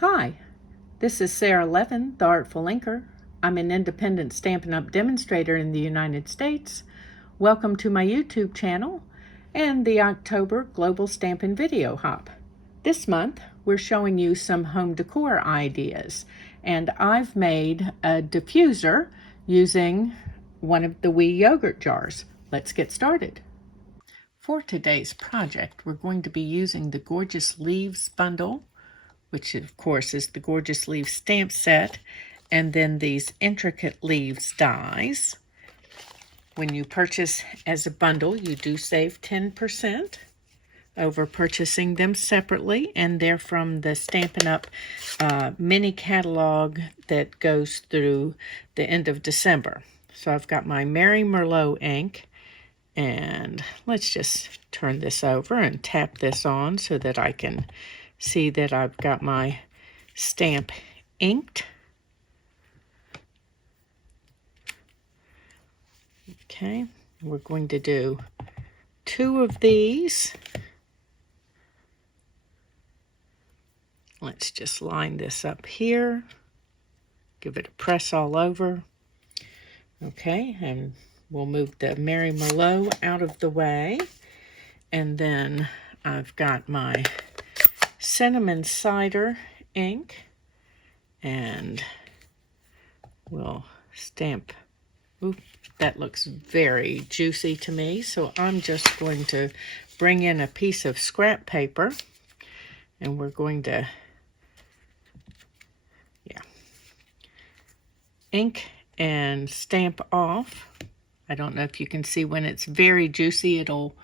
Hi, this is Sara Levin, the Artful Inker. I'm an independent Stampin' Up! Demonstrator in the United States. Welcome to my YouTube channel and the October Global Stampin' Video Hop. This month, we're showing you some home decor ideas, and I've made a diffuser using one of the Oui Yogurt jars. Let's get started. For today's project, we're going to be using the Gorgeous Leaves bundle, which of course is the Gorgeous Leaves stamp set, and then these Intricate Leaves dies. When you purchase as a bundle, you do save 10% over purchasing them separately, and they're from the Stampin' Up! Mini catalog that goes through the end of December. So I've got my Mary Merlot ink, and let's just turn this over and tap this on so that I can see that I've got my stamp inked. Okay, we're going to do 2 of these. Let's just line this up here. Give it a press all over. Okay, and we'll move the Mary Merlot out of the way. And then I've got my cinnamon cider ink, and we'll stamp. Ooh, that looks very juicy to me, so I'm just going to bring in a piece of scrap paper, and we're going to ink and stamp off. I don't know if you can see, when it's very juicy it'll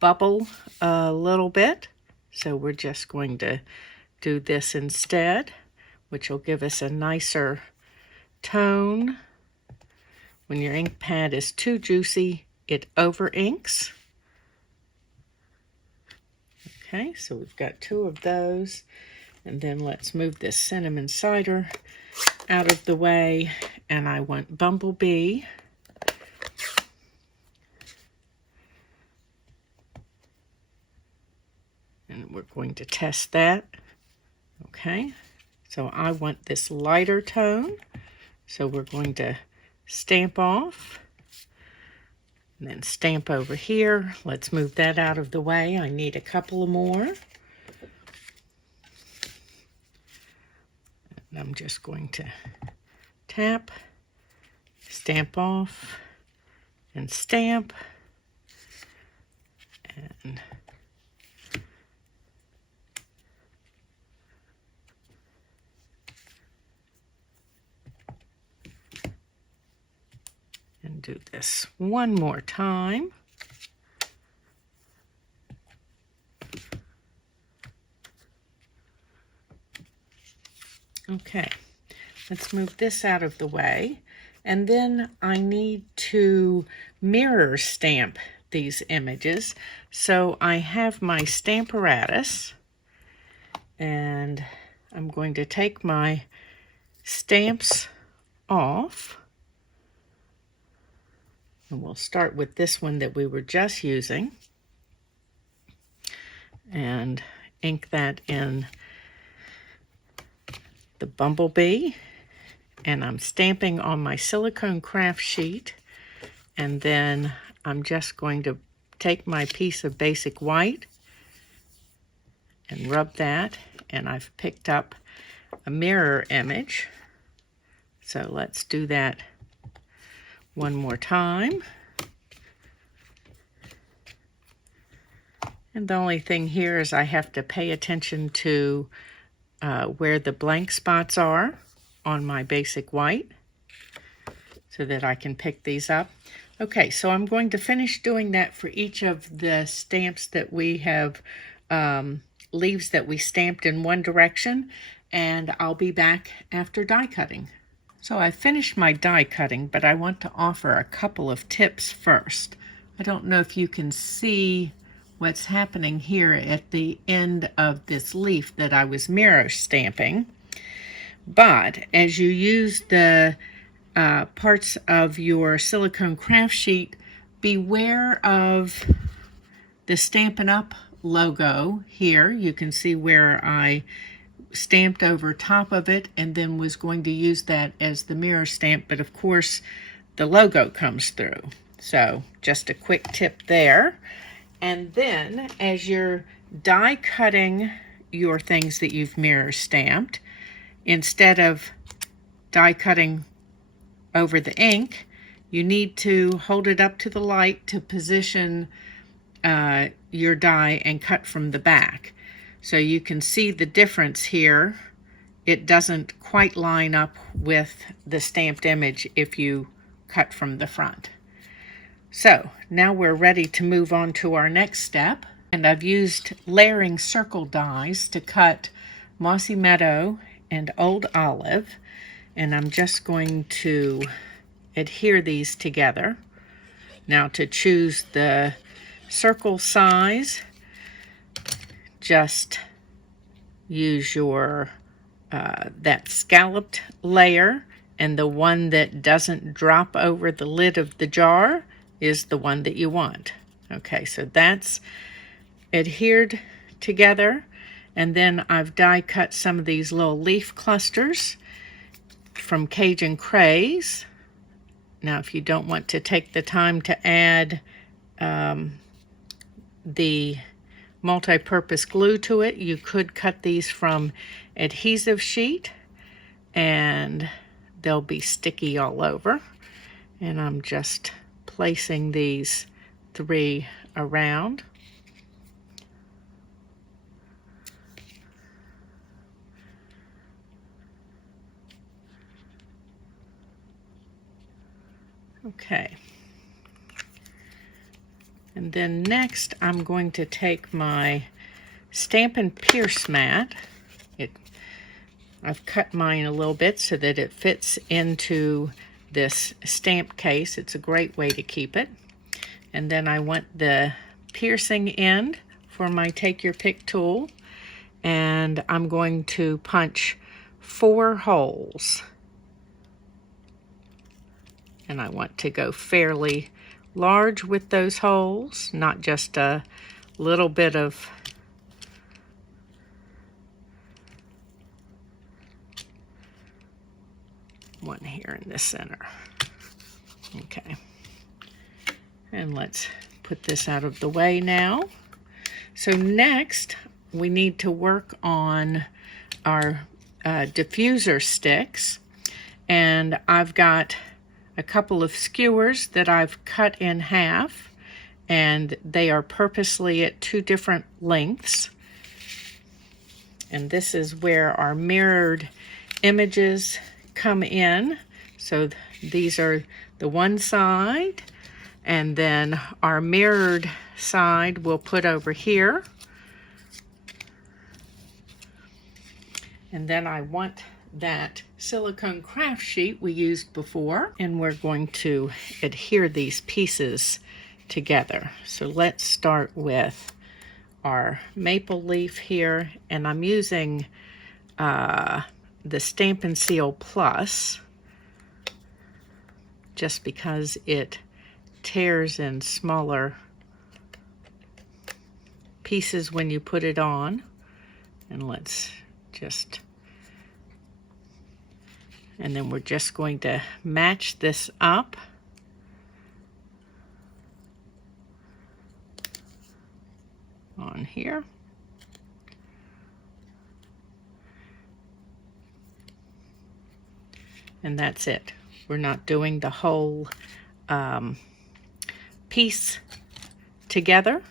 bubble a little bit. So we're just going to do this instead, which will give us a nicer tone. When your ink pad is too juicy, it over inks. Okay, so we've got 2 of those. And then let's move this cinnamon cider out of the way. And I want Bumblebee. And we're going to test that. Okay, so I want this lighter tone. So we're going to stamp off. And then stamp over here. Let's move that out of the way. I need a couple more. And I'm just going to tap, stamp off, and stamp. And do this one more time. Okay, let's move this out of the way. And then I need to mirror stamp these images. So I have my Stamparatus, and I'm going to take my stamps off. And we'll start with this one that we were just using and ink that in the Bumblebee. And I'm stamping on my silicone craft sheet, and then I'm just going to take my piece of basic white and rub that, and I've picked up a mirror image. So let's do that one more time. And the only thing here is I have to pay attention to where the blank spots are on my basic white so that I can pick these up. Okay, so I'm going to finish doing that for each of the stamps that we have, leaves that we stamped in one direction, and I'll be back after die cutting. So I finished my die cutting, but I want to offer a couple of tips first. I don't know if you can see what's happening here at the end of this leaf that I was mirror stamping. But as you use the parts of your silicone craft sheet, beware of the Stampin' Up! Logo here. You can see where I stamped over top of it and then was going to use that as the mirror stamp, but of course the logo comes through. So just a quick tip there. And then as you're die cutting your things that you've mirror stamped, instead of die cutting over the ink, you need to hold it up to the light to position your die and cut from the back. So you can see the difference here. It doesn't quite line up with the stamped image if you cut from the front. So now we're ready to move on to our next step. And I've used layering circle dies to cut Mossy Meadow and Old Olive. And I'm just going to adhere these together. Now to choose the circle size, just use your that scalloped layer, and the one that doesn't drop over the lid of the jar is the one that you want. Okay, so that's adhered together, and then I've die cut some of these little leaf clusters from Cajun Craze. Now if you don't want to take the time to add the multi-purpose glue to it, you could cut these from adhesive sheet and they'll be sticky all over. And I'm just placing these 3 around. Okay. And then next I'm going to take my Stampin' Pierce mat. I've cut mine a little bit so that it fits into this stamp case. It's a great way to keep it. And then I want the piercing end for my Take Your Pick tool. And I'm going to punch 4 holes. And I want to go fairly large with those holes, not just a little bit of one here in the center. Okay, and let's put this out of the way now. So next we need to work on our diffuser sticks, and I've got a couple of skewers that I've cut in half, and they are purposely at 2 different lengths. And this is where our mirrored images come in. So these are the one side, and then our mirrored side we'll put over here. And then I want that silicone craft sheet we used before, and we're going to adhere these pieces together. So let's start with our maple leaf here, and I'm using the Stampin' Seal Plus just because it tears in smaller pieces when you put it on. And let's just, and then we're just going to match this up. On here. And that's it. We're not doing the whole piece together.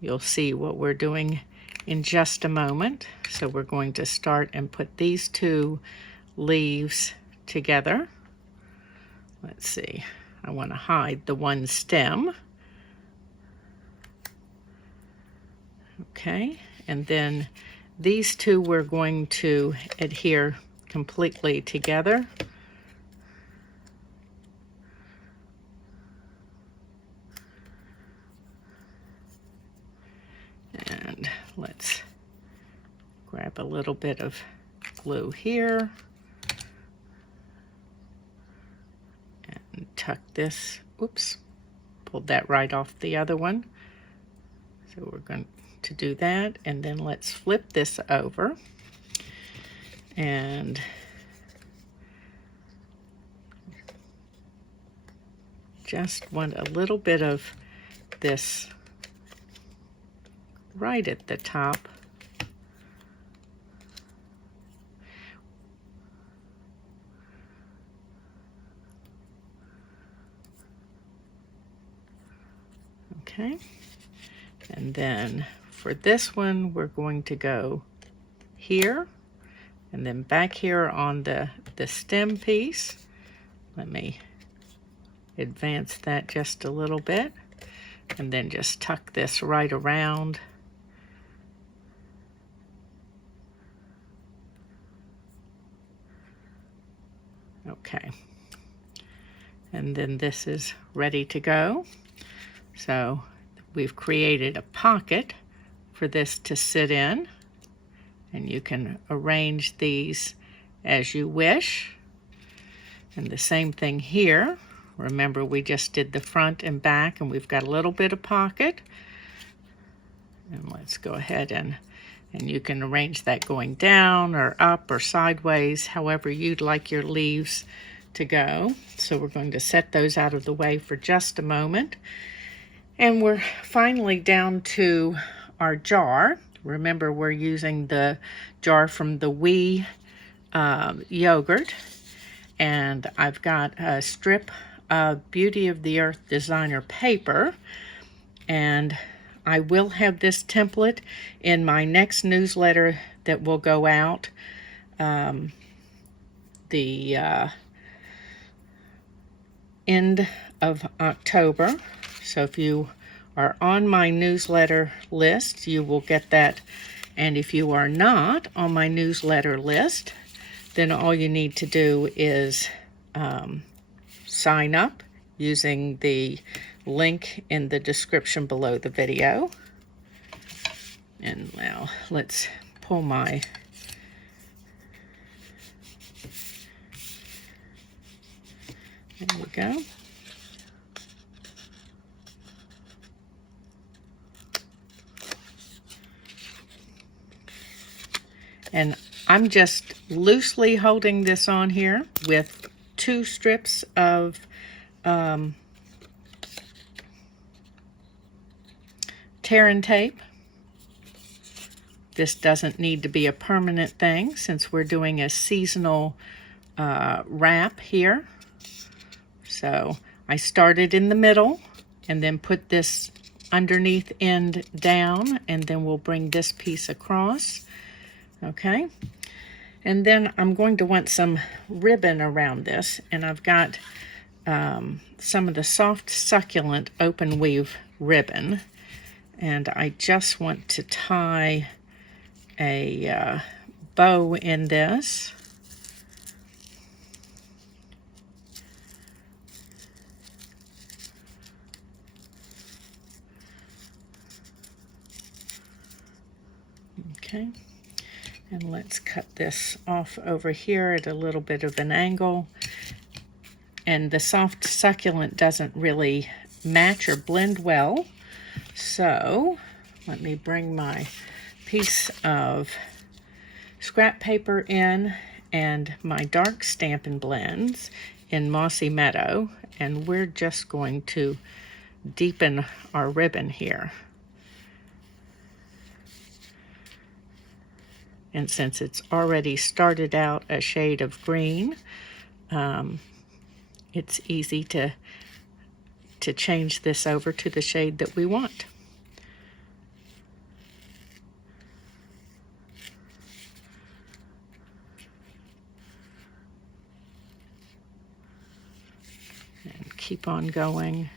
You'll see what we're doing in just a moment. So we're going to start and put these 2 leaves together. Let's see, I want to hide the one stem. Okay, and then these 2 we're going to adhere completely together. And let's grab a little bit of glue here and tuck this, oops, pulled that right off the other one. So we're going to do that, and then let's flip this over and just want a little bit of this right at the top. Okay, and then for this one, we're going to go here and then back here on the stem piece. Let me advance that just a little bit, and then just tuck this right around. Okay, and then this is ready to go. So we've created a pocket for this to sit in, and you can arrange these as you wish. And the same thing here. Remember, we just did the front and back, and we've got a little bit of pocket. And let's go ahead and you can arrange that going down or up or sideways, however you'd like your leaves to go. So we're going to set those out of the way for just a moment. And we're finally down to our jar. Remember, we're using the jar from the Oui Yogurt. And I've got a strip of Beauty of the Earth designer paper. And I will have this template in my next newsletter that will go out the end of October. So if you are on my newsletter list, you will get that. And if you are not on my newsletter list, then all you need to do is sign up using the link in the description below the video. And now let's pull my there we go. And I'm just loosely holding this on here with 2 strips of tear and tape. This doesn't need to be a permanent thing since we're doing a seasonal wrap here. So I started in the middle and then put this underneath end down, and then we'll bring this piece across. Okay, and then I'm going to want some ribbon around this, and I've got some of the soft succulent open weave ribbon, and I just want to tie a bow in this. Okay. And let's cut this off over here at a little bit of an angle. And the soft succulent doesn't really match or blend well. So let me bring my piece of scrap paper in and my dark Stampin' Blends in Mossy Meadow. And we're just going to deepen our ribbon here. And since it's already started out a shade of green, it's easy to change this over to the shade that we want. And keep on going.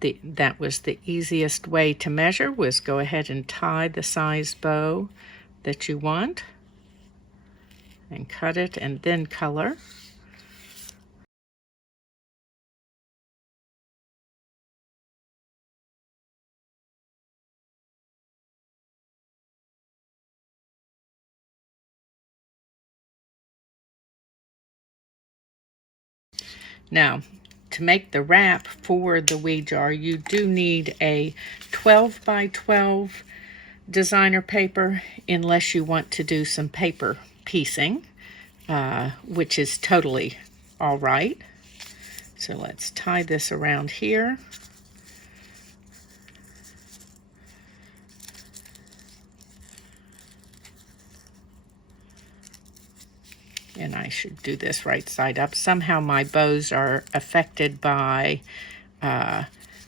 That was the easiest way to measure, was go ahead and tie the size bow that you want and cut it and then color. Now, to make the wrap for the Oui jar, you do need a 12 by 12 designer paper, unless you want to do some paper piecing, which is totally all right. So let's tie this around here. And I should do this right side up. Somehow my bows are affected by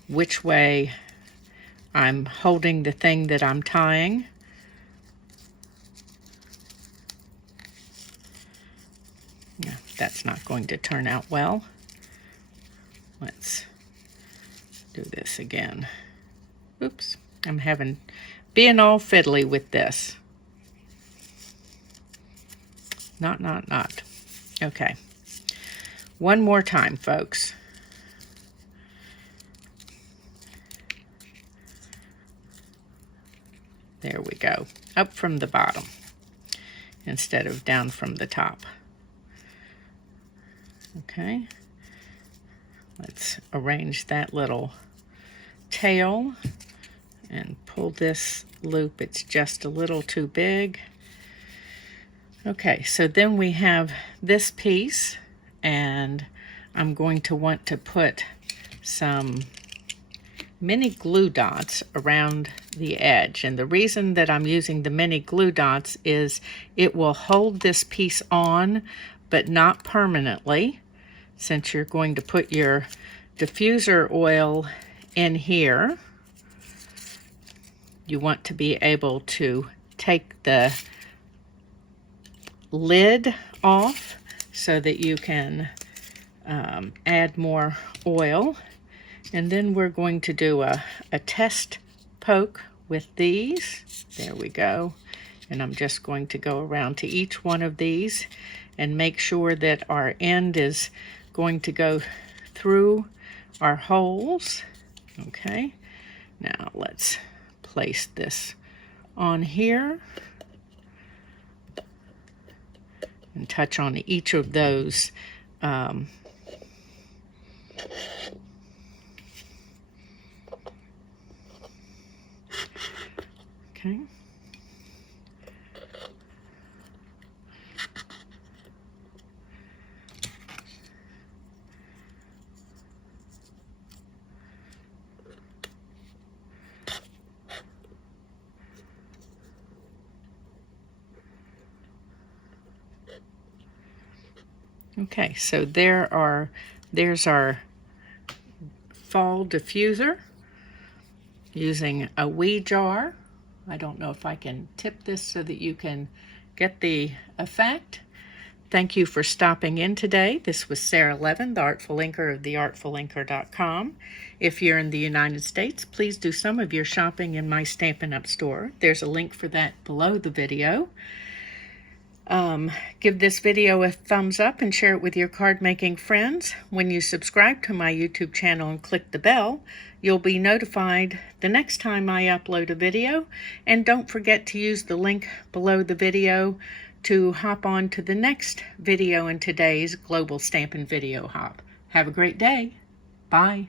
which way I'm holding the thing that I'm tying. Yeah, that's not going to turn out well. Let's do this again. Oops, I'm being all fiddly with this. Not. Okay. One more time, folks. There we go. Up from the bottom instead of down from the top. Okay. Let's arrange that little tail and pull this loop. It's just a little too big. Okay, so then we have this piece, and I'm going to want to put some mini glue dots around the edge. And the reason that I'm using the mini glue dots is it will hold this piece on, but not permanently. Since you're going to put your diffuser oil in here, you want to be able to take the lid off so that you can add more oil. And then we're going to do a test poke with these. There we go. And I'm just going to go around to each one of these and make sure that our end is going to go through our holes. Okay, now let's place this on here and touch on each of those okay. Okay, so there's our fall diffuser using a Oui jar. I don't know if I can tip this so that you can get the effect. Thank you for stopping in today. This was Sara Levin, the Artful Inker of theartfulinker.com. If you're in the United States, please do some of your shopping in my Stampin' Up store. There's a link for that below the video. Give this video a thumbs up and share it with your card making friends. When you subscribe to my YouTube channel and click the bell, you'll be notified the next time I upload a video. And don't forget to use the link below the video to hop on to the next video in today's Global Stampin' Video Hop. Have a great day. Bye.